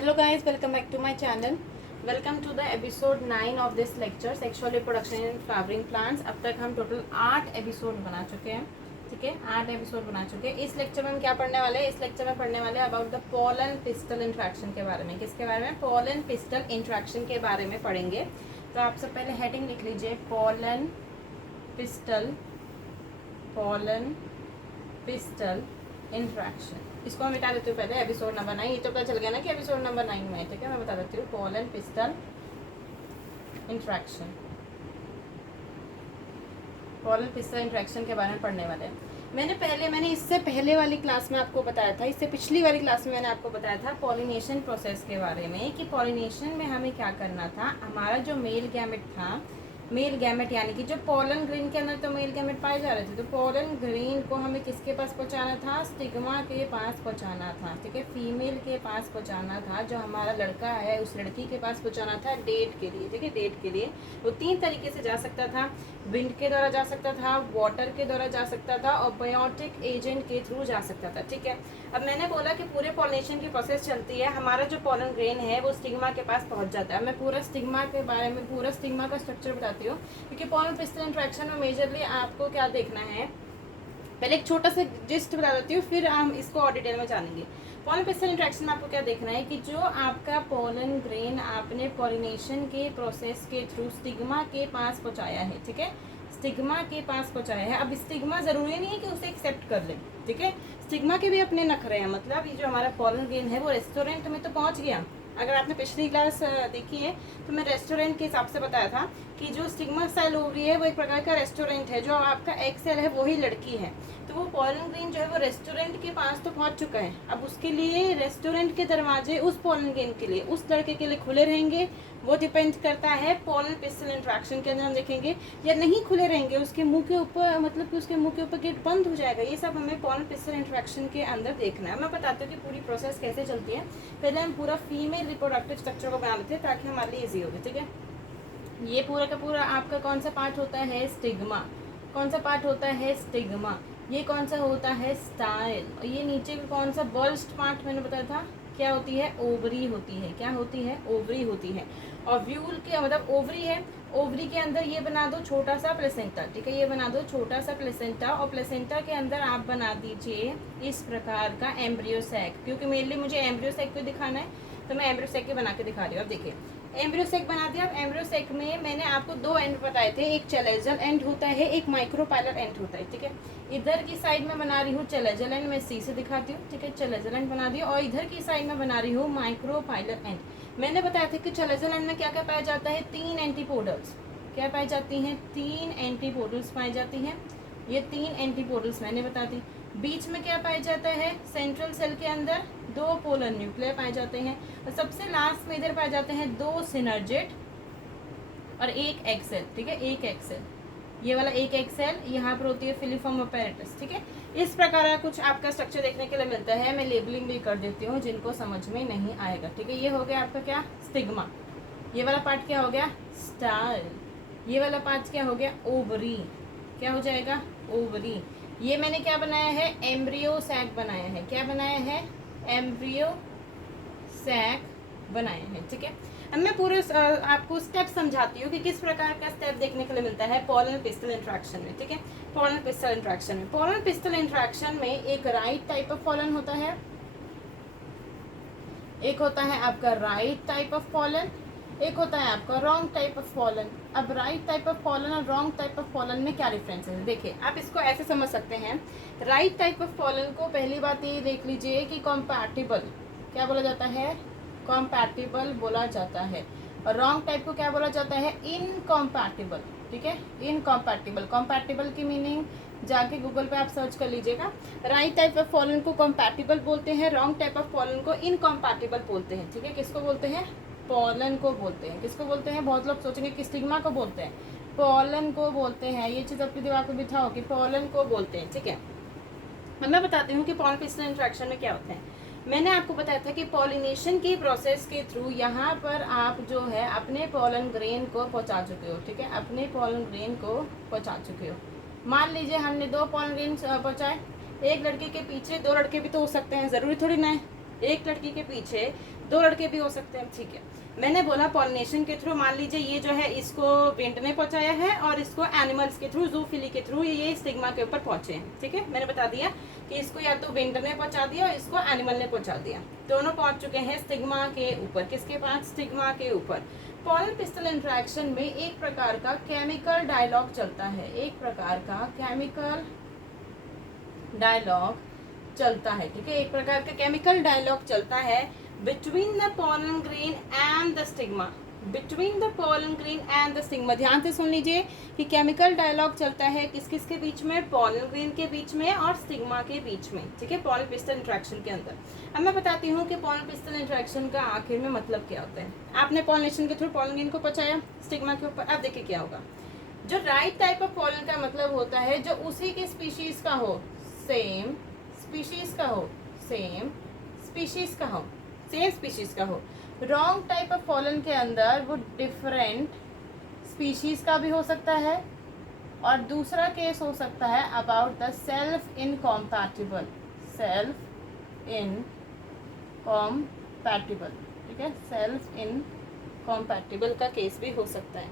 Hello guys, welcome back to my channel. Welcome to the episode 9 of this lecture sexual reproduction in flowering plants. अब तक हम total 8 episode बना चुके हैं, ठीक है, 8 एपिसोड बना चुके हैं। इस लेक्चर में हम क्या पढ़ने वाले हैं? इस लेक्चर में पढ़ने वाले about the pollen pistol interaction के बारे में। किसके बारे में? पोलन पिस्टल इंट्रैक्शन के बारे में पढ़ेंगे। तो आप सब पहले हेडिंग लिख लीजिए, पोलन पिस्टल इंट्रैक्शन। इसको मैं बता देती हूँ पहले, एपिसोड नंबर 9। ये तो पता चल गया ना कि एपिसोड नंबर 9 में है, ठीक है। मैं बता देती हूँ pollen pistol interaction. Pollen pistol interaction के बारे में पढ़ने वाले हैं। मैंने इससे पहले वाली क्लास में आपको बताया था, इससे पिछली वाली क्लास में मैंने आपको बताया था पॉलिनेशन प्रोसेस के बारे में, कि पॉलिनेशन में हमें क्या करना था। हमारा जो मेल गैमेट था, मेल गैमेट यानी कि जो पोलन ग्रेन के अंदर तो मेल गैमेट पाए जा रहे थे, तो पोलन ग्रेन को हमें किसके पास पहुंचाना था? स्टिग्मा के पास पहुंचाना था, ठीक है, फीमेल के पास पहुंचाना था। जो हमारा लड़का है उस लड़की के पास पहुंचाना था डेट के लिए, ठीक है, डेट के लिए। वो 3 तरीके से जा सकता था। विंड के द्वारा जा सकता था, वाटर के द्वारा जा सकता था, और बायोटिक एजेंट के थ्रू जा सकता था, ठीक है। अब मैंने बोला कि पूरे पॉलिनेशन की प्रोसेस चलती है, हमारा जो पोलन ग्रेन है वो स्टिग्मा के पास पहुंच जाता है। मैं पूरा स्टिग्मा के बारे में, पूरा स्टिग्मा का स्ट्रक्चर बताती हूँ, क्योंकि पोलन पिस्टल इंट्रैक्शन में मेजरली आपको क्या देखना है। पहले एक छोटा सा जिस्ट बता देती हूँ, फिर हम इसको और डिटेल में जानेंगे। पोलन पिस्टल इंट्रैक्शन में आपको क्या देखना है कि जो आपका पोलन ग्रेन आपने पॉलिनेशन के प्रोसेस के थ्रू स्टिग्मा के पास पहुंचाया है, ठीक है, स्टिग्मा के पास पहुंचाया है। अब स्टिग्मा जरूरी नहीं है कि उसे एक्सेप्ट कर ले, ठीक है, स्टिग्मा के भी अपने नखरे हैं। मतलब ये जो हमारा पोलन ग्रेन है वो रेस्टोरेंट में तो पहुंच गया। अगर आपने पिछली क्लास देखी है तो मैं रेस्टोरेंट के हिसाब से बताया था कि जो स्टिग्मा सेल ओवरी है वो एक प्रकार का रेस्टोरेंट है, जो आपका एग सेल है वही लड़की है। तो वो पोलन ग्रेन जो है वो रेस्टोरेंट के पास तो पहुंच चुका है। अब उसके लिए रेस्टोरेंट के दरवाजे उस पोलन ग्रेन के लिए, उस लड़के के लिए खुले रहेंगे, वो डिपेंड करता है पोलन पिस्टल इंट्रैक्शन के अंदर हम देखेंगे, या नहीं खुले रहेंगे, उसके मुंह के ऊपर, मतलब कि उसके मुंह के ऊपर गेट बंद हो जाएगा। ये सब हमें पोलन पिस्टल इंट्रैक्शन के अंदर देखना है। मैं बताती हूँ कि पूरी प्रोसेस कैसे चलती है। पहले हम पूरा फीमेल रिप्रोडक्टिव स्ट्रक्चर को बना लेते हैं ताकि हमारे लिए ईजी होगी, ठीक है। ये पूरा का पूरा आपका कौन सा पार्ट होता है? स्टिग्मा। कौन सा पार्ट होता है? स्टिग्मा। ये कौन सा होता है? स्टाइल। और ये नीचे का कौन सा बर्स्ट पार्ट मैंने बताया था क्या होती है? ओवरी होती है। क्या होती है? ओवरी होती है। और व्यूल के मतलब ओवरी है, ओवरी के अंदर ये बना दो छोटा सा प्लेसेंटा, ठीक है, ये बना दो छोटा सा प्लेसेंटा, और प्लेसेंटा के अंदर आप बना दीजिए इस प्रकार का एम्ब्रियो सैक। क्योंकि मेनली मुझे एम्ब्रियो सैक को दिखाना है तो मैं एम्ब्रियो सैक के बना के दिखा रही हूँ। अब देखिए, एम्ब्रियो सैक बना दिया। अब एम्ब्रियो सैक में मैंने आपको 2 एंड बताए थे, एक चैलेजल एंड होता है, एक माइक्रोपाइलर एंड होता है, ठीक है। इधर की साइड में बना रही हूँ चैलेजल एंड, मैं सी से दिखाती हूँ, ठीक है, चैलेजल एंड बना दिया। और इधर की साइड में बना रही हूँ माइक्रोपाइलर एंड। मैंने बताया था कि चैलेजल एंड में क्या क्या पाया जाता है? 3 एंटीपोडल्स। क्या पाई जाती हैं? 3 एंटीपोडल्स पाई जाती हैं। ये 3 एंटीपोडल्स मैंने बता दी। बीच में क्या पाया जाता है? सेंट्रल सेल के अंदर 2 पोलर न्यूक्लियर पाए जाते हैं। और सबसे लास्ट में इधर पाए जाते हैं 2 सिनर्जेट और 1 एग सेल, ठीक है, 1 एग सेल। ये वाला 1 एग सेल यहाँ पर होती है फिलीफॉर्म अपैरेटस, ठीक है। इस प्रकार का कुछ आपका स्ट्रक्चर देखने के लिए मिलता है। मैं लेबलिंग भी कर देती हूँ जिनको समझ में नहीं आएगा, ठीक है। ये हो गया आपका क्या? स्टिग्मा। ये वाला पार्ट क्या हो गया? स्टाइल। ये वाला पार्ट क्या हो गया? ओवरी। क्या हो जाएगा? ओवरी। ये मैंने क्या बनाया है? एम्ब्रियो सैक बनाया है। क्या बनाया है? एम्ब्रियो सैक बनाया है, ठीक है। अब मैं पूरे आपको स्टेप समझाती हूँ कि किस प्रकार का स्टेप देखने के लिए मिलता है पोलन पिस्टल इंट्रैक्शन में, ठीक है। पोलन पिस्टल इंट्रैक्शन में, पोलन पिस्टल इंट्रैक्शन में एक राइट टाइप ऑफ पोलन होता है, एक होता है आपका राइट टाइप ऑफ पोलन, एक होता है आपका रॉन्ग टाइप ऑफ पोलन। अब राइट टाइप ऑफ पोलन और रॉन्ग टाइप ऑफ पोलन में क्या डिफरेंस है? देखिए, आप इसको ऐसे समझ सकते हैं। राइट टाइप ऑफ पोलन को पहली बात ये देख लीजिए कि कॉम्पैटिबल, क्या बोला जाता है? कॉम्पैटिबल बोला जाता है। और रॉन्ग टाइप को क्या बोला जाता है? इनकॉम्पैटिबल, ठीक है, इनकॉम्पैटिबल। कॉम्पैटिबल की मीनिंग जाके गूगल पे आप सर्च कर लीजिएगा। राइट टाइप ऑफ पोलन को कॉम्पैटिबल बोलते हैं, रॉन्ग टाइप ऑफ पोलन को इनकॉम्पैटिबल बोलते हैं, ठीक है। किसको बोलते हैं? पोलन को बोलते हैं। किसको बोलते हैं? बहुत लोग सोचेंगे कि स्टिग्मा को बोलते हैं, पोलन को बोलते हैं। ये चीज़ अपनी दिमाग में बिठाओ कि पोलन को बोलते हैं, ठीक है। अब मैं बताती हूँ कि पोलन पिस्टल इंट्रैक्शन में क्या होता है। मैंने आपको बताया था कि पॉलिनेशन की प्रोसेस के थ्रू यहाँ पर आप जो है अपने पोलन ग्रेन को पहुँचा चुके हो, ठीक है, अपने पोलन ग्रेन को पहुँचा चुके हो। मान लीजिए हमने 2 पोलन ग्रेन पहुँचाए, एक लड़के के पीछे 2 लड़के भी तो हो सकते हैं, ज़रूरी थोड़ी ना है। एक लड़की के पीछे 2 लड़के भी हो सकते हैं, ठीक है। मैंने बोला पॉलिनेशन के थ्रू, मान लीजिए ये जो है इसको विंड ने पहुंचाया है और इसको एनिमल्स के थ्रू, जूफिली के थ्रू ये स्टिग्मा के ऊपर पहुंचे हैं, ठीक है। मैंने बता दिया कि इसको या तो विंड ने पहुंचा दिया और इसको एनिमल ने पहुंचा दिया, दोनों पहुंच चुके हैं स्टिग्मा के ऊपर। किसके पास? स्टिग्मा के ऊपर। पॉलन पिस्टल इंटरेक्शन में एक प्रकार का केमिकल डायलॉग चलता है, एक प्रकार का केमिकल डायलॉग चलता है, ठीक है। एक प्रकार का केमिकल डायलॉग चलता है between the pollen grain and the stigma, between the pollen grain and the stigma. ध्यान से सुन लीजिए कि केमिकल डायलॉग चलता है किस किस के बीच में? पॉलन ग्रेन के बीच में और स्टिग्मा के बीच में, ठीक है, पॉलन पिस्टल इंटरेक्शन के अंदर। अब मैं बताती हूँ कि पॉलन पिस्टल इंटरेक्शन का आखिर में मतलब क्या होता है। आपने पॉलिनेशन के थ्रू पॉलन ग्रेन को पहुंचाया स्टिग्मा के ऊपर, अब देखिए क्या होगा। जो राइट टाइप ऑफ पॉलन का मतलब होता है जो उसी के स्पीशीज का हो, सेम स्पीशीज का हो, सेम स्पीशीज का हो, सेम स्पीशीज का हो। रॉन्ग टाइप ऑफ पॉलन के अंदर वो डिफरेंट स्पीशीज का भी हो सकता है और दूसरा केस हो सकता है अबाउट द सेल्फ इनकॉम्पैटिबल, सेल्फ इनकॉम्पैटिबल, ठीक है, सेल्फ इनकॉम्पैटिबल का केस भी हो सकता है।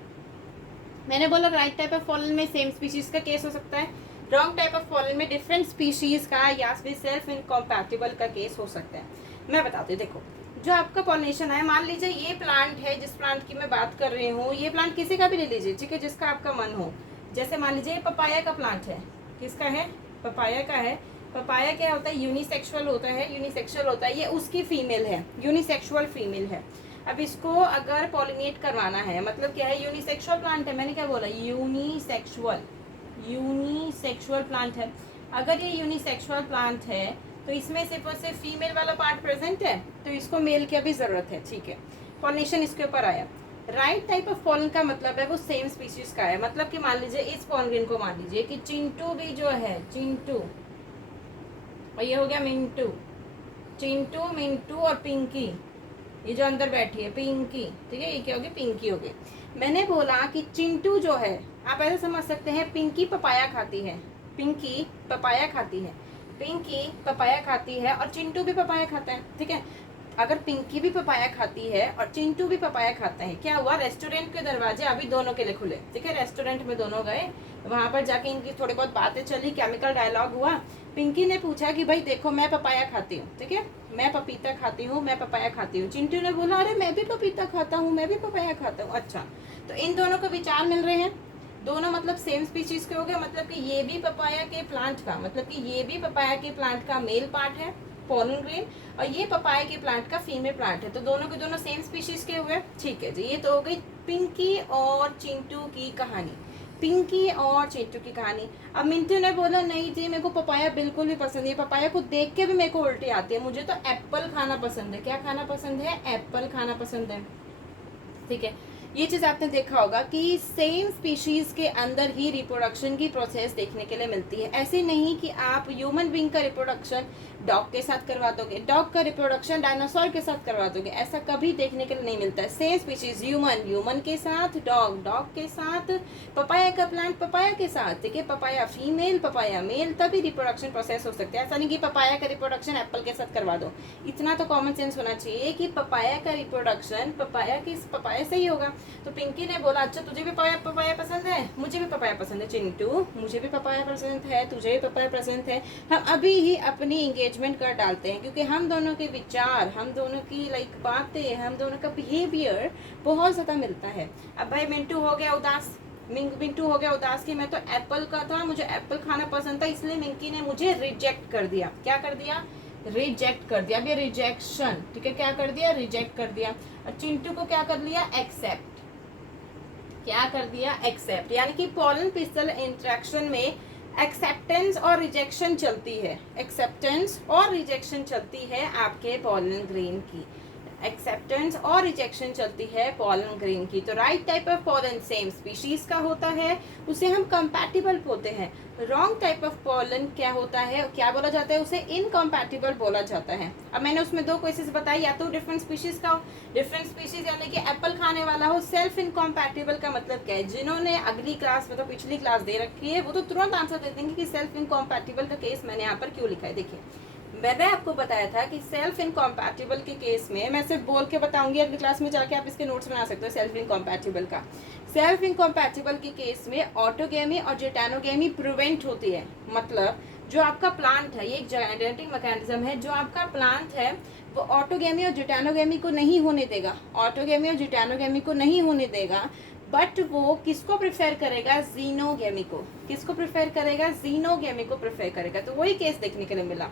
मैंने बोला राइट टाइप ऑफ पॉलन में सेम स्पीशीज का केस हो सकता है, रॉन्ग टाइप ऑफ पॉलन में डिफरेंट स्पीशीज का या फिर सेल्फ इनकॉम्पैटिबल का केस हो सकता है। मैं बताती हूँ, देखो जो आपका पॉलिनेशन है, मान लीजिए ये प्लांट है, जिस प्लांट की मैं बात कर रही हूँ, ये प्लांट किसी का भी ले लीजिए, ठीक है, जिसका आपका मन हो। जैसे मान लीजिए ये पपाया का प्लांट है, किसका है? पपाया का है। पपाया क्या होता है? यूनिसेक्सुअल होता है, यूनिसेक्सुअल होता है, ये उसकी फीमेल है, यूनिसेक्सुअल फीमेल है। अब इसको अगर पॉलिनेट करवाना है, मतलब क्या है? यूनिसेक्सुअल प्लांट है, मैंने क्या बोला? यूनिसेक्सुअल, यूनिसेक्सुअल प्लांट है। अगर ये यूनिसेक्सुअल प्लांट है तो इसमें सिर्फ और सिर्फ फीमेल वाला पार्ट प्रेजेंट है, तो इसको मेल की अभी जरूरत है, ठीक है। पॉलिनेशन इसके ऊपर आया। राइट टाइप ऑफ पॉलन का मतलब है वो सेम स्पीशीज का है, मतलब कि मान लीजिए इस पॉलन को मान लीजिए कि चिंटू भी जो है, चिंटू, और ये हो गया मिंटू, चिंटू, मिंटू और पिंकी, ये जो अंदर बैठी है पिंकी, ठीक है, ये क्या होगी? पिंकी होगी। मैंने बोला कि चिंटू जो है, आप ऐसे समझ सकते हैं, पिंकी पपाया खाती है, पिंकी पपाया खाती है, पिंकी पपाया खाती है और चिंटू भी पपाया खाता है, ठीक है। अगर पिंकी भी पपाया खाती है और चिंटू भी पपाया खाता है, क्या हुआ? रेस्टोरेंट के दरवाजे अभी दोनों के लिए खुले, ठीक है। रेस्टोरेंट में दोनों गए, वहां पर जाके इनकी थोड़ी बहुत बातें चली, केमिकल डायलॉग हुआ। पिंकी ने पूछा कि भाई देखो मैं पपाया खाती हूँ, ठीक है, मैं पपीता खाती हूँ, मैं पपाया खाती हूँ। चिंटू ने बोला अरे मैं भी पपीता खाता हूँ, मैं भी पपाया खाता हूँ। अच्छा, तो इन दोनों को विचार मिल रहे हैं, दोनों मतलब सेम स्पीशीज के हो गए, मतलब कि ये भी पपाया के प्लांट का, मतलब कि ये भी पपाया के प्लांट का मेल पार्ट है पोलन ग्रेन, और ये पपाया के प्लांट का फीमेल प्लांट है, तो दोनों के दोनों सेम स्पीशीज के हुए, ठीक है जी। ये तो हो गई पिंकी और चिंटू की कहानी, पिंकी और चिंटू की कहानी। अब मिंटू ने बोला नहीं जी मेरे को पपाया बिल्कुल भी पसंद है, पपाया को देख के भी मेरे को उल्टी आती है, मुझे तो एप्पल खाना पसंद है। क्या खाना पसंद है? एप्पल खाना पसंद है, ठीक है। ये चीज आपने देखा होगा कि सेम स्पीशीज के अंदर ही रिप्रोडक्शन की प्रोसेस देखने के लिए मिलती है। ऐसे नहीं कि आप ह्यूमन बीइंग का रिप्रोडक्शन डॉग के साथ करवा दोगे, डॉग का रिप्रोडक्शन डायनासोर के साथ करवा दोगे, ऐसा कभी देखने के लिए नहीं मिलता है। सेम स्पीशीज, ह्यूमन के साथ डॉग, डॉग के साथ पपाया का प्लांट, पपाया के साथ, ठीक है, पपाया फीमेल, पपाया मेल, तभी रिप्रोडक्शन प्रोसेस हो सकता है। ऐसा नहीं कि पपाया का रिप्रोडक्शन एप्पल के साथ करवा दो, इतना तो कॉमन सेंस होना चाहिए कि पपाया का रिप्रोडक्शन पपाया से ही होगा। तो पिंकी ने बोला अच्छा तुझे भी पपाया पसंद है, मुझे भी पपाया पसंद है, चिंटू मुझे भी पपाया पसंद है, तुझे भी पपाया पसंद है। हम अभी ही अपनी एंगेजमेंट कर डालते हैं क्योंकि हम दोनों के विचार, हम दोनों की बातें, हम दोनों का बिहेवियर बहुत ज़्यादा मिलता है। अब भाई मिंटू हो गया उदास, मिंटू हो गया उदास कि मैं तो एप्पल का था, मुझे एप्पल खाना पसंद था, इसलिए मिंकी ने मुझे रिजेक्ट कर दिया। क्या कर दिया? रिजेक्ट कर दिया। अब ये रिजेक्शन, ठीक है, क्या कर दिया? रिजेक्ट कर दिया। और चिंटू को क्या कर लिया? एक्सेप्ट। क्या कर दिया? एक्सेप्ट। यानी कि पोलन पिस्टल इंटरेक्शन में एक्सेप्टेंस और रिजेक्शन चलती है, एक्सेप्टेंस और रिजेक्शन चलती है आपके पोलन ग्रेन की, एक्सेप्टेंस और रिजेक्शन चलती है पोलन ग्रेन की। तो right type of pollen same species का होता है, उसे हम कंपैटिबल बोलते हैं। रॉन्ग टाइप ऑफ पोलन क्या होता है, क्या बोला जाता है? उसे इनकम्पैटिबल बोला जाता है। अब मैंने उसमें दो केसेस बताई, या तो डिफरेंट स्पीशीज का हो, डिफरेंट स्पीशीज यानी कि एप्पल खाने वाला हो। सेल्फ इनकम्पैटिबल का मतलब क्या है? जिन्होंने अगली क्लास मतलब पिछली क्लास दे रखी है वो तो तुरंत आंसर दे देंगे कि सेल्फ इनकम्पैटिबल का केस मैंने यहाँ पर क्यों लिखा है। देखिए मैंने आपको बताया था कि सेल्फ इनकॉम्पैटिबल के केस में, मैं सिर्फ बोल के बताऊंगी, अगली क्लास में जाके आप इसके नोट्स बना सकते हो सेल्फ इनकॉम्पैटिबल का। सेल्फ इनकॉम्पैटिबल के केस में ऑटोगेमी और जेटानोगेमी प्रिवेंट होती है। मतलब जो आपका प्लांट है, ये एक जेनेटिक मैकेनिज्म है, जो आपका प्लांट है वो ऑटोगेमी और जेटानोगेमी को नहीं होने देगा, ऑटोगेमी और जेटानोगेमी को नहीं होने देगा, बट वो किसको प्रेफर करेगा, जीनोगेमी को। किसको प्रेफर करेगा, जीनोगेमी को प्रेफर करेगा। तो वही केस देखने के लिए मिला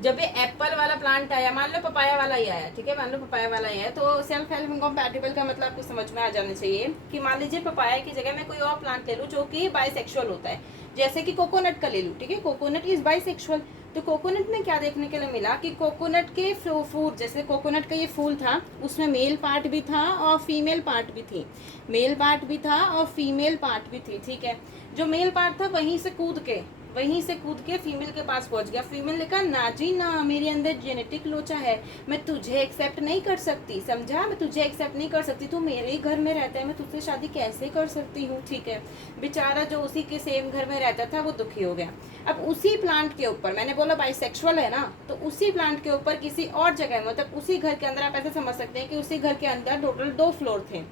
जब ये एप्पल वाला प्लांट आया, मान लो पपाया वाला ही आया, ठीक है, मान लो पपाया वाला ही है, तो सेल्फ हेल्प इनकॉम्पैटिबल का मतलब आपको समझ में आ जाना चाहिए कि मान लीजिए पपाया की जगह मैं कोई और प्लांट ले लूँ जो कि बाइसेक्सुअल होता है, जैसे कि कोकोनट का ले लूँ, ठीक है, कोकोनट इज बाइसेक्सुअल। तो कोकोनट में क्या देखने के लिए मिला कि कोकोनट के फूल, जैसे कोकोनट का ये फूल था, उसमें मेल पार्ट भी था और फीमेल पार्ट भी थी, मेल पार्ट भी था और फीमेल पार्ट भी थी, ठीक है। जो मेल पार्ट था वहीं से कूद के फीमेल के पास पहुंच गया। फीमेल ने कहा ना जी ना, मेरे अंदर जेनेटिक लोचा है, मैं तुझे एक्सेप्ट नहीं कर सकती, समझा, मैं तुझे एक्सेप्ट नहीं कर सकती, तू मेरे ही घर में रहता है, मैं तुझसे शादी कैसे कर सकती हूँ, ठीक है। बेचारा जो उसी के सेम घर में रहता था वो दुखी हो गया। अब उसी प्लांट के ऊपर, मैंने बोला बाइसेक्सुअल है ना, तो उसी प्लांट के ऊपर किसी और जगह, मतलब उसी घर के अंदर, आप ऐसे समझ सकते हैं कि उसी घर के अंदर टोटल 2 फ्लोर थे।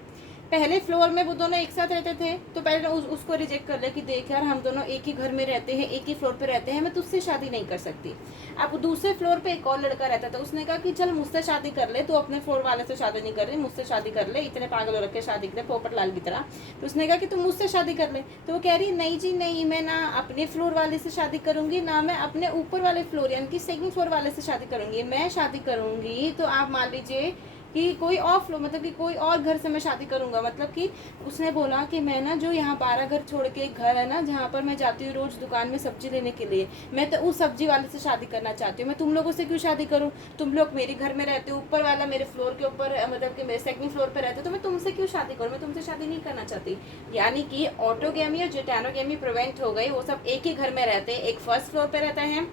पहले फ्लोर में वो दोनों एक साथ रहते थे, तो पहले उसको रिजेक्ट कर ले कि देख यार, हम दोनों एक ही घर में रहते हैं, एक ही फ्लोर पे रहते हैं, मैं तुझसे शादी नहीं कर सकती। अब दूसरे फ्लोर पे एक और लड़का रहता था, उसने कहा कि चल मुझसे शादी कर ले, तो अपने फ्लोर वाले से शादी नहीं कर रही, मुझसे शादी कर ले, इतने पागल हो रखे शादी करे पोपट लाल की तरह। तो उसने कहा कि तुम मुझसे शादी कर ले, तो वो कह रही नहीं जी नहीं, मैं ना अपने फ्लोर वाले से शादी करूंगी, ना मैं अपने ऊपर वाले फ्लोर यानी कि सेकंड फ्लोर वाले से शादी करूंगी। मैं शादी करूंगी तो आप मान लीजिए कि कोई और फ्लोर, मतलब कि कोई और घर से मैं शादी करूंगा। मतलब कि उसने बोला कि मैं ना जो यहाँ 12 घर छोड़ के एक घर है ना, जहाँ पर मैं जाती हूँ रोज दुकान में सब्जी लेने के लिए, मैं तो उस सब्जी वाले से शादी करना चाहती हूँ। मैं तुम लोगों से क्यों शादी करूँ, तुम लोग मेरे घर में रहते हो, ऊपर वाला मेरे फ्लोर के ऊपर, मतलब कि मेरे सेकंड फ्लोर पर रहते हो, तो मैं तुमसे क्यों शादी करूँ, मैं तुमसे शादी नहीं करना चाहती। यानी कि ऑटोगेमी और जेटानोगेमी प्रिवेंट हो गई। वो सब एक ही घर में रहते हैं, एक फर्स्ट फ्लोर पे रहता है,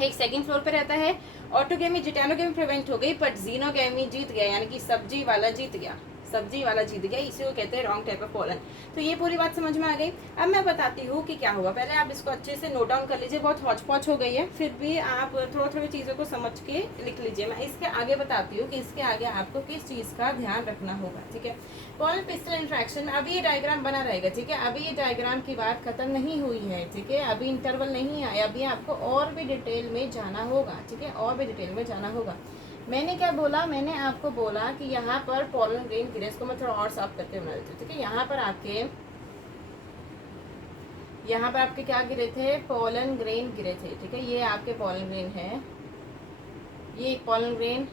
एक सेकंड फ्लोर पे रहता है। ऑटोगेमी जेटानोगेमी प्रिवेंट हो गई, बट जीनोगेमी जीत गया, यानी कि सब्जी वाला जीत गया, सब्जी वाला जीत गया, इसी को कहते हैं रॉन्ग टाइप ऑफ पोलन। तो ये पूरी बात समझ में आ गई। अब मैं बताती हूँ कि क्या होगा। पहले आप इसको अच्छे से नोट डाउन कर लीजिए, बहुत हौच पौच हो गई है, फिर भी आप थोड़ी चीज़ों को समझ के लिख लीजिए। मैं इसके आगे बताती हूँ कि इसके आगे आपको किस चीज़ का ध्यान रखना होगा, ठीक है। पोलन पिस्टल इंट्रैक्शन में अभी ये डायग्राम बना रहेगा, ठीक है। अभी ये डायग्राम की बात खत्म नहीं हुई है, ठीक है, अभी इंटरवल नहीं आया, अभी आपको और भी डिटेल में जाना होगा, ठीक है, और भी डिटेल में जाना होगा। मैंने क्या बोला, मैंने आपको बोला कि यहाँ पर पोलन ग्रेन गिरे, इसको मैं थोड़ा और साफ करके बना देती हूँ, ठीक है। यहाँ पर आपके क्या गिरे थे, पोलन ग्रेन गिरे थे, ठीक है। ये आपके पोलन ग्रेन है, ये एक पोलन ग्रेन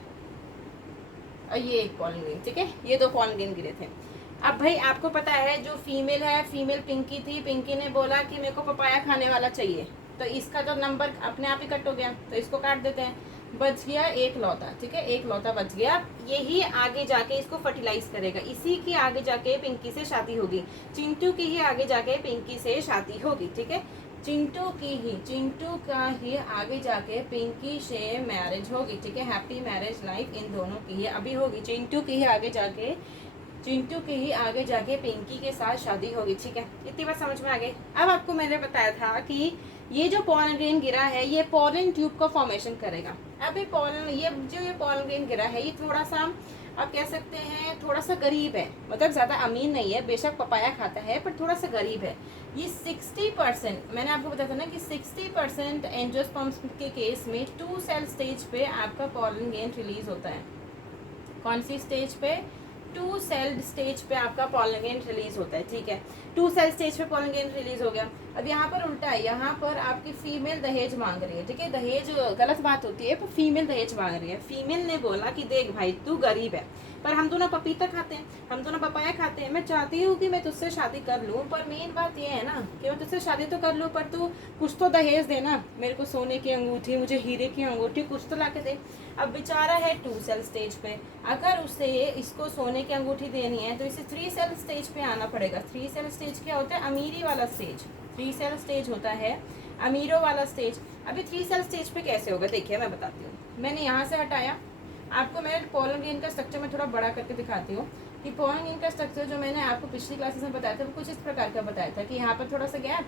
और ये एक पोलन ग्रेन, ठीक है, ये 2 पोलन ग्रेन गिरे थे। अब भाई आपको पता है जो फीमेल है, फीमेल पिंकी थी, पिंकी ने बोला कि मेरे को पपाया खाने वाला चाहिए, तो इसका तो नंबर अपने आप ही कट हो गया, तो इसको काट देते हैं, बच गया एक लौता, ठीक है, एक लौता बच गया। यही आगे जाके इसको फर्टिलाइज करेगा, इसी की आगे जाके पिंकी से शादी होगी, चिंटू की ही आगे जाके पिंकी से शादी होगी, ठीक है, चिंटू का ही आगे जाके पिंकी से मैरिज होगी, ठीक है। हैप्पी मैरिज लाइफ इन दोनों की ही अभी होगी, चिंटू की ही आगे जाके पिंकी के साथ शादी होगी, ठीक है। इतनी बात समझ में आ गई। अब आपको मैंने बताया था कि ये जो पोलन ग्रेन गिरा है, ये पोलन ट्यूब का फॉर्मेशन करेगा। अब ये पोलन ग्रेन गिरा है, ये थोड़ा सा आप कह सकते हैं थोड़ा सा गरीब है, मतलब ज़्यादा अमीर नहीं है, बेशक पपाया खाता है पर थोड़ा सा गरीब है। ये 60%, मैंने आपको बताया था ना कि 60% एंजियोस्पर्म्स के केस में 2 सेल स्टेज पे आपका पोलन ग्रेन रिलीज होता है। कौन सी स्टेज पे, 2 सेल स्टेज पे आपका पोलन ग्रेन रिलीज होता है, ठीक है। 2 सेल स्टेज पे पोलन ग्रेन रिलीज हो गया। अब यहाँ पर उल्टा है, यहाँ पर आपकी फीमेल दहेज मांग रही है, ठीक है। दहेज गलत बात होती है, पर फीमेल दहेज मांग रही है। फीमेल ने बोला कि देख भाई तू गरीब है, पर हम दोनों पपीता खाते हैं, हम दोनों पपाया खाते हैं, मैं चाहती हूँ कि मैं तुझसे शादी कर लूँ, पर मेन बात ये है ना कि मैं तुझसे शादी तो कर लूँ, पर तू कुछ तो दहेज देना, मेरे को सोने की अंगूठी, मुझे हीरे की अंगूठी, कुछ तो ला के दे। अब बेचारा है 2 सेल स्टेज पे, अगर उसे इसको सोने की अंगूठी देनी है तो इसे 3 सेल स्टेज पे आना पड़ेगा। 3 सेल स्टेज क्या होता है, अमीरी वाला स्टेज, 3 सेल स्टेज होता है अमीरों वाला स्टेज। अभी 3 सेल स्टेज पे कैसे होगा, देखिए मैं बताती हूँ। मैंने यहाँ से हटाया, आपको मैं पोलन ग्रेन का स्ट्रक्चर में थोड़ा बड़ा करके दिखाती हूँ कि पोलन ग्रेन का स्ट्रक्चर जो मैंने आपको पिछली क्लासेस में बताया था वो कुछ इस प्रकार का बताया था कि यहाँ पर थोड़ा सा गैप,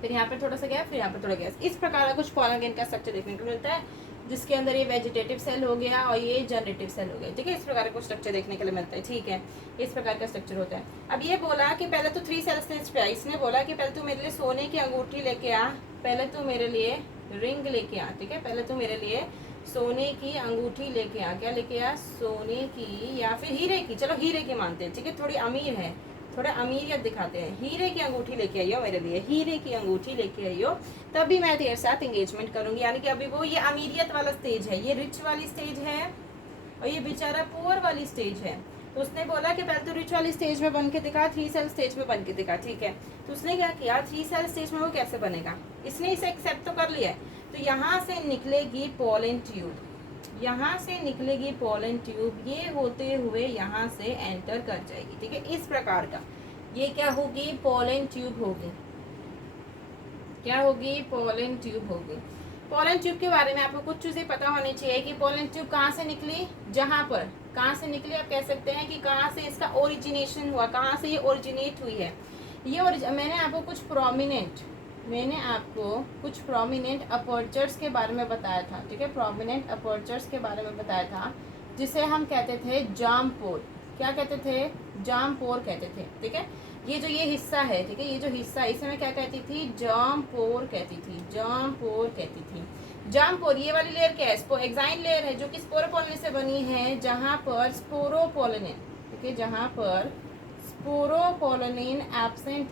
फिर यहाँ पर थोड़ा सा गैप, फिर यहाँ पर थोड़ा गैप। इस प्रकार का कुछ पोलन ग्रेन का स्ट्रक्चर देखने को मिलता है, जिसके अंदर ये वेजिटेटिव सेल हो गया और ये जनरेटिव सेल हो गया, ठीक है। इस प्रकार का कुछ स्ट्रक्चर देखने के लिए मिलता है, ठीक है। इस प्रकार का स्ट्रक्चर होता है। अब ये बोला कि पहले तो 3 सेल स्टेज पे आ, इसने बोला कि पहले तू मेरे लिए सोने की अंगूठी लेके आ, पहले तू मेरे लिए रिंग लेके आ, ठीक है। पहले तू मेरे लिए सोने की अंगूठी लेके आ, क्या लेके आ, सोने की या फिर हीरे की, चलो हीरे की मानते हैं, ठीक है। थोड़ी अमीर है, थोड़ा अमीरियत दिखाते हैं। हीरे की अंगूठी लेके आइयो मेरे लिए, हीरे की अंगूठी लेके आइयो, तभी मैं तेरे साथ एंगेजमेंट करूंगी। यानी कि अभी वो ये अमीरियत वाला स्टेज है, ये रिच वाली स्टेज है और ये बेचारा पुअर वाली स्टेज है। तो उसने बोला कि पहले तो रिच वाली स्टेज में बन के दिखा, 3 सेल स्टेज में बन के दिखा, ठीक है। तो उसने क्या किया, 3 सेल स्टेज में वो कैसे बनेगा, इसने इसे एक्सेप्ट तो कर लिया है। तो यहाँ से निकलेगी पोलन ट्यूब, यहाँ से निकलेगी पोलन ट्यूब, ये होते हुए यहाँ से एंटर कर जाएगी, ठीक है। इस प्रकार का ये क्या होगी, पोलन ट्यूब होगी। क्या होगी, पोलन ट्यूब होगी। पोलन ट्यूब के बारे में आपको कुछ चीजें पता होनी चाहिए कि पोलन ट्यूब कहाँ से निकली, जहाँ पर कहाँ से निकली, आप कह सकते हैं कि कहाँ से इसका ओरिजिनेशन हुआ, कहाँ से ये ओरिजिनेट हुई है। ये मैंने आपको कुछ प्रोमिनेंट अपर्चर्स के बारे में बताया था, ठीक है। प्रोमिनेंट अपर्चर्स के बारे में बताया था, जिसे हम कहते थे जाम पोर। क्या कहते थे, जाम पोर कहते थे, ठीक है। ये हिस्सा है, ठीक है, ये जो हिस्सा है इसे मैं क्या कहती थी, जाम पोर कहती थी, जाम पोर कहती थी। जाम पोर, ये वाली लेयर क्या है, एक्साइन लेयर है, जो कि स्पोरोपोलिन से बनी है, जहाँ पर स्पोरोपोलिन, ठीक है, जहाँ पर स्पोरोपोलिन एब्सेंट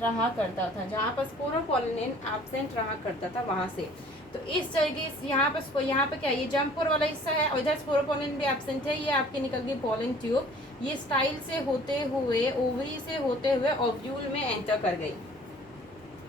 रहा करता था, जहाँ पर स्पोरोपोलिन एब्सेंट रहा करता था, वहां से। तो इस तरीके से यहाँ पर क्या है, ये जम्पोर वाला हिस्सा है और इधर स्पोरोपोलिन भी एब्सेंट है। ये आपकी निकल गई पोलन ट्यूब, ये स्टाइल से होते हुए, ओवरी से होते हुए ओव्यूल में एंटर कर गई,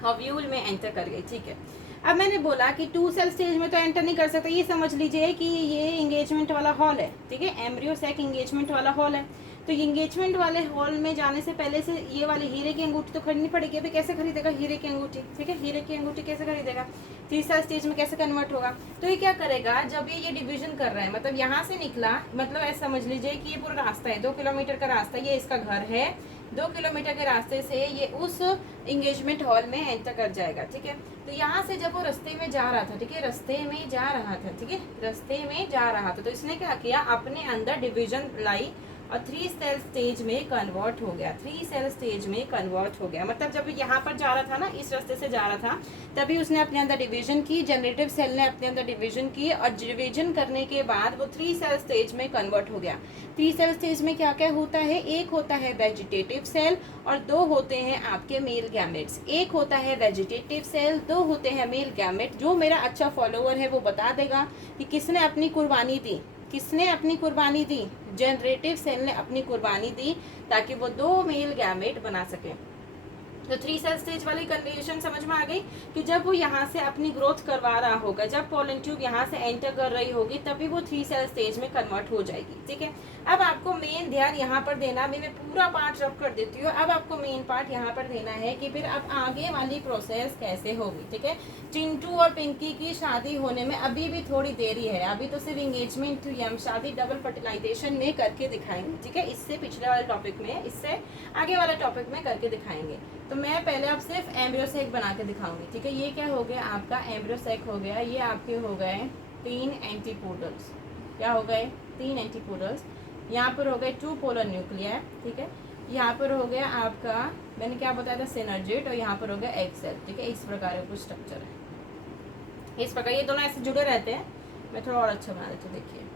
ओव्यूल में एंटर कर गई, ठीक है। अब मैंने बोला कि 2 सेल स्टेज में तो एंटर नहीं कर सकता, ये समझ लीजिए कि ये एंगेजमेंट वाला हॉल है, ठीक है, एम्ब्रियो सैक एंगेजमेंट वाला हॉल है। तो एंगेजमेंट वाले हॉल में जाने से पहले से ये वाली हीरे की अंगूठी तो खरीदनी पड़ेगी। अभी कैसे खरीदेगा हीरे की अंगूठी, ठीक है, हीरे की अंगूठी कैसे खरीदेगा, 3 सेल स्टेज में कैसे कन्वर्ट होगा। तो ये क्या करेगा, जब ये डिवीजन कर रहा है, मतलब यहाँ से निकला, मतलब ऐसा समझ लीजिए कि ये पूरा रास्ता है, 2 किलोमीटर का रास्ता, ये इसका घर है, 2 किलोमीटर के रास्ते से ये उस एंगेजमेंट हॉल में एंटर कर जाएगा, ठीक है। तो यहाँ से जब वो रास्ते में जा रहा था, ठीक है, रास्ते में जा रहा था, ठीक है, रास्ते में जा रहा था, तो इसने क्या किया, अपने अंदर डिवीजन लाई और 3 सेल स्टेज में कन्वर्ट हो गया, 3 सेल स्टेज में कन्वर्ट हो गया। मतलब जब यहाँ पर जा रहा था ना, इस रास्ते से जा रहा था, तभी उसने अपने अंदर डिवीजन की, जनरेटिव सेल ने अपने अंदर डिवीजन की और डिवीजन करने के बाद वो 3 सेल स्टेज में कन्वर्ट हो गया। 3 सेल स्टेज में क्या क्या होता है, एक होता है वेजिटेटिव सेल और 2 होते हैं आपके मेल गैमेट्स। एक होता है वेजिटेटिव सेल, 2 होते हैं मेल गैमेट। जो मेरा अच्छा फॉलोअर है वो बता देगा कि किसने अपनी कुर्बानी दी, किसने अपनी कुर्बानी दी, जनरेटिव सेल ने अपनी कुर्बानी दी ताकि वो 2 मेल गैमेट बना सके। तो 3 सेल स्टेज वाली कंडीशन समझ में आ गई कि जब वो यहाँ से अपनी ग्रोथ करवा रहा होगा, जब पोलन ट्यूब यहाँ से एंटर कर रही होगी, तभी वो 3 सेल स्टेज में कन्वर्ट हो जाएगी, ठीक है। अब आपको मेन ध्यान यहाँ पर देना, अभी मैं पूरा पार्ट रब कर देती हूँ। अब आपको मेन पार्ट यहाँ पर देना है कि फिर अब आगे वाली प्रोसेस कैसे होगी, ठीक है। चिंटू और पिंकी की शादी होने में अभी भी थोड़ी देरी है, अभी तो सिर्फ इंगेजमेंट हुई, हम शादी डबल फर्टिलाइजेशन में करके दिखाएंगे, ठीक है। इससे पिछले वाले टॉपिक में, इससे आगे वाले टॉपिक में करके दिखाएंगे। तो मैं पहले आप सिर्फ एम्ब्रियो सैक बना के दिखाऊंगी, ठीक है। ये क्या हो गया, आपका एम्ब्रियो सैक हो गया। ये आपके हो गए 3 एंटीपोडल्स, क्या हो गए, 3 एंटीपोडल्स। यहाँ पर हो गए 2 पोलर न्यूक्लियर, ठीक है। यहाँ पर हो गया आपका, मैंने क्या बताया था, सिनर्जिड, और यहाँ पर हो गया एग सेल, ठीक है। इस प्रकार का कुछ स्ट्रक्चर है, इस प्रकार ये दोनों ऐसे जुड़े रहते हैं। मैं थोड़ा और अच्छा बना देती हूँ, देखिए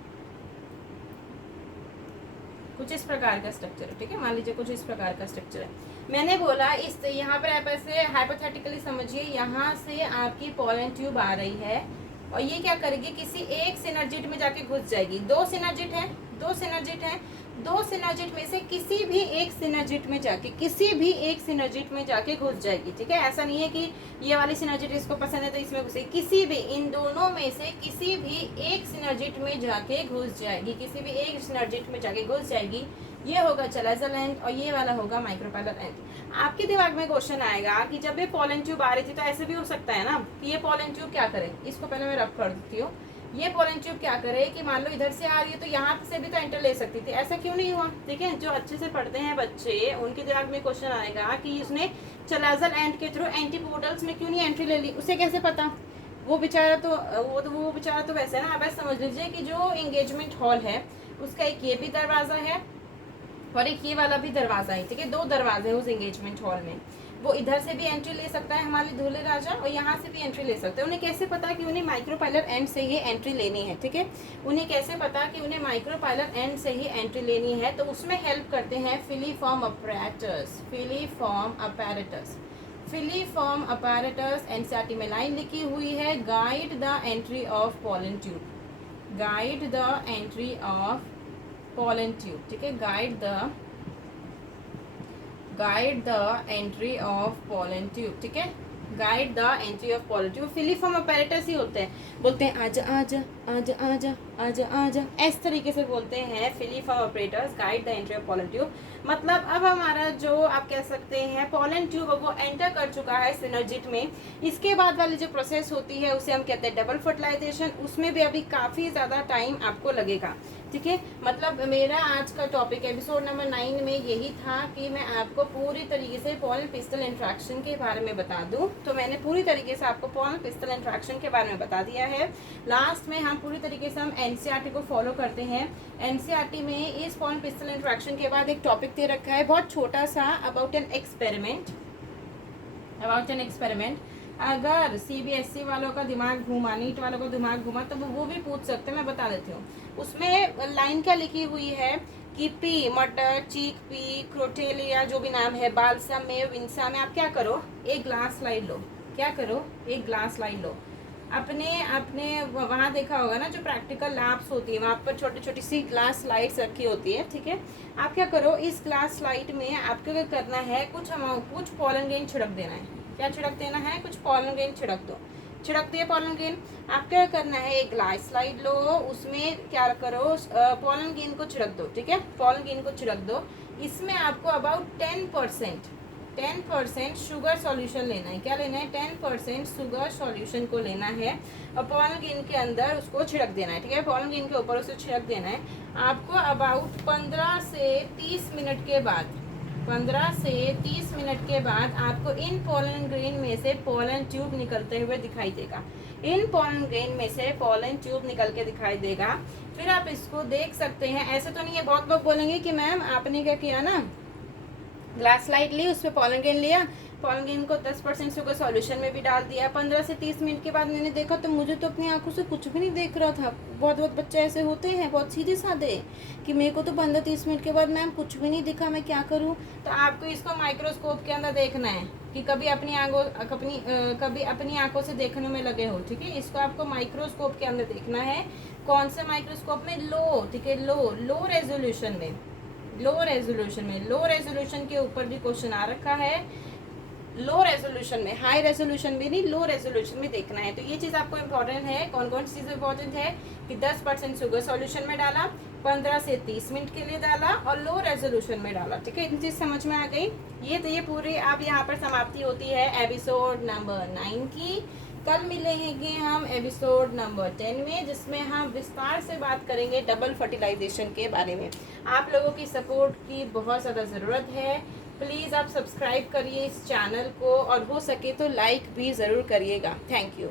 कुछ इस प्रकार का स्ट्रक्चर है, ठीक है। मान लीजिए कुछ इस प्रकार का स्ट्रक्चर है। मैंने बोला इस यहाँ पर आप ऐसे हाइपोथेटिकली समझिए, यहाँ से आपकी पोलन ट्यूब आ रही है और ये क्या करेगी, किसी एक सिनर्जिट में जाके घुस जाएगी। 2 सिनर्जिट हैं, 2 सिनर्जिट हैं, 2 सिनर्जिट में से किसी भी एक सिनर्जिट में जाके, किसी भी एक सिनर्जिट में जाके घुस जाएगी, ठीक है। ऐसा नहीं है कि ये वाली सिनर्जिट इसको पसंद है तो इसमें घुसे, किसी भी, इन दोनों में से किसी भी एक सिनर्जिट में जाके घुस जाएगी, किसी भी एक सिनर्जिट में जाके घुस जाएगी। ये होगा चलाजल एंड और ये वाला होगा माइक्रोपाइलर एंड। आपके दिमाग में क्वेश्चन आएगा कि जब ये पोलन ट्यूब आ रही थी तो ऐसे भी हो सकता है ना कि ये पोलन ट्यूब क्या करे। इसको पहले मैं रब कर देती हूँ। ये पोलन ट्यूब क्या करे कि मान लो इधर से आ रही है तो यहाँ से भी तो एंटर ले सकती थी, ऐसा क्यों नहीं हुआ? ठीक है, जो अच्छे से पढ़ते हैं बच्चे उनके दिमाग में क्वेश्चन आएगा कि उसने चलाजल एंड के थ्रू एंटीपोडल्स में क्यों नहीं एंट्री ले ली, उसे कैसे पता? वो बेचारा तो वैसे है ना, आप ऐसे समझ लीजिए कि जो एंगेजमेंट हॉल है उसका एक ये भी दरवाज़ा है और एक ये वाला भी दरवाज़ा है। ठीक है, 2 दरवाजे हैं उस एंगेजमेंट हॉल में। वो इधर से भी एंट्री ले सकता है हमारे दूल्हे राजा और यहाँ से भी एंट्री ले सकते हैं। उन्हें कैसे पता कि उन्हें माइक्रोपाइलर एंड से ही एंट्री लेनी है? ठीक है, उन्हें कैसे पता कि उन्हें माइक्रोपाइलर एंड से ही एंट्री लेनी है? तो उसमें हेल्प करते हैं filiform apparatus. Filiform apparatus NCERT में लाइन लिखी हुई है, guide the entry of pollen tube. Guide the entry of pollen tube. ठीक है, guide the entry of pollen tube. ठीक है, guide the entry of pollen tube. Filiform apparatus ही होते हैं, बोलते हैं आजा आजा आजा आजा आजा आजा, इस तरीके से बोलते हैं filiform apparatus, guide the entry of pollen tube. मतलब अब हमारा जो आप कह सकते हैं पोलन ट्यूब वो एंटर कर चुका है सिनर्जिट में। इसके बाद वाली जो प्रोसेस होती है उसे हम कहते हैं डबल फर्टिलाइजेशन। उसमें भी अभी काफ़ी ज़्यादा टाइम आपको लगेगा। ठीक है, मतलब मेरा आज का टॉपिक एपिसोड नंबर 9 में यही था कि मैं आपको पूरी तरीके से पोलन पिस्टल इंट्रैक्शन के बारे में बता दूं। तो मैंने पूरी तरीके से आपको पोलन पिस्टल इंट्रैक्शन के बारे में बता दिया है। लास्ट में हम पूरी तरीके से हम एनसीईआरटी को फॉलो करते हैं। एनसीईआरटी में इस पोलन पिस्टल इंट्रैक्शन के बाद एक टॉपिक दे रखा है बहुत छोटा सा, अबाउट एन एक्सपेरिमेंट। अगर सीबीएसई वालों का दिमाग घूमा, नीट वालों का दिमाग घूमा तो वो भी पूछ सकते हैं, मैं बता देती हूँ। उसमें लाइन क्या लिखी हुई है कि पी मटर, चीक पी, क्रोटेलिया जो भी नाम है, बालसम में, विंसा में, आप क्या करो, एक ग्लास स्लाइड लो। क्या करो, एक ग्लास स्लाइड लो। अपने वहाँ देखा होगा ना जो प्रैक्टिकल लैब्स होती है, वहाँ पर छोटी छोटी सी ग्लास स्लाइड्स रखी होती है। ठीक है, आप क्या करो, इस ग्लास स्लाइड में आपको क्या करना है, कुछ पोलन ग्रेन छिड़क देना है। क्या छिड़क देना है? कुछ पोलन ग्रेन छिड़क दो। छिड़क दिए पोलन ग्रेन। आप क्या करना है, एक ग्लास स्लाइड लो, उसमें क्या करो, पोलन ग्रेन को छिड़क दो। ठीक है, पोलन ग्रेन को छिड़क दो। इसमें आपको अबाउट 10% शुगर सॉल्यूशन लेना है। क्या लेना है? 10% शुगर सॉल्यूशन को लेना है और पोलन ग्रेन के अंदर उसको छिड़क देना है। ठीक है, पोलन ग्रेन के ऊपर उसे छिड़क देना है। आपको अबाउट 15 से 30 मिनट के बाद 15 से 30 मिनट के बाद आपको इन पोलन ग्रेन में से पोलन ट्यूब निकलते हुए दिखाई देगा। इन पोलन ग्रेन में से पोलन ट्यूब निकल के दिखाई देगा। फिर आप इसको देख सकते हैं। ऐसे तो नहीं है, बहुत लोग बोलेंगे कि मैम आपने क्या किया ना, ग्लास स्लाइड ली, उसमें पोलन ग्रेन लिया, पोलन ग्रेन को 10% शुगर सॉल्यूशन में भी डाल दिया। 15 से 30 मिनट के बाद मैंने देखा तो मुझे तो अपनी आंखों से कुछ भी नहीं देख रहा था। बहुत बच्चे ऐसे होते हैं, बहुत सीधे साधे, कि मेरे को तो 15-30 मिनट के बाद मैम कुछ भी नहीं दिखा, मैं क्या करूँ? तो आपको इसको माइक्रोस्कोप के अंदर देखना है कि कभी अपनी आंखों से देखने में लगे हो। ठीक है, इसको आपको माइक्रोस्कोप के अंदर देखना है। कौन से माइक्रोस्कोप में? लो। ठीक है, लो रेजोल्यूशन में। लो रेजोल्यूशन के ऊपर भी क्वेश्चन आ रखा है। लो रेजोल्यूशन में, हाई रेजोल्यूशन में नहीं, लो रेजोल्यूशन में देखना है। तो ये चीज़ आपको इम्पोर्टेंट है। कौन कौन सी चीज़ इम्पोर्टेंट है कि 10% शुगर सॉल्यूशन में डाला, 15 से 30 मिनट के लिए डाला और लो रेजोल्यूशन में डाला। ठीक है, इतनी चीज़ समझ में आ गई। ये पूरी आप यहाँ पर समाप्ति होती है एपिसोड नंबर 9 की। कल मिलेंगे हम एपिसोड नंबर 10 में, जिसमें हम विस्तार से बात करेंगे डबल फर्टिलाइजेशन के बारे में। आप लोगों की सपोर्ट की बहुत ज़्यादा ज़रूरत है। प्लीज़ आप सब्सक्राइब करिए इस चैनल को और हो सके तो लाइक भी ज़रूर करिएगा। Thank you.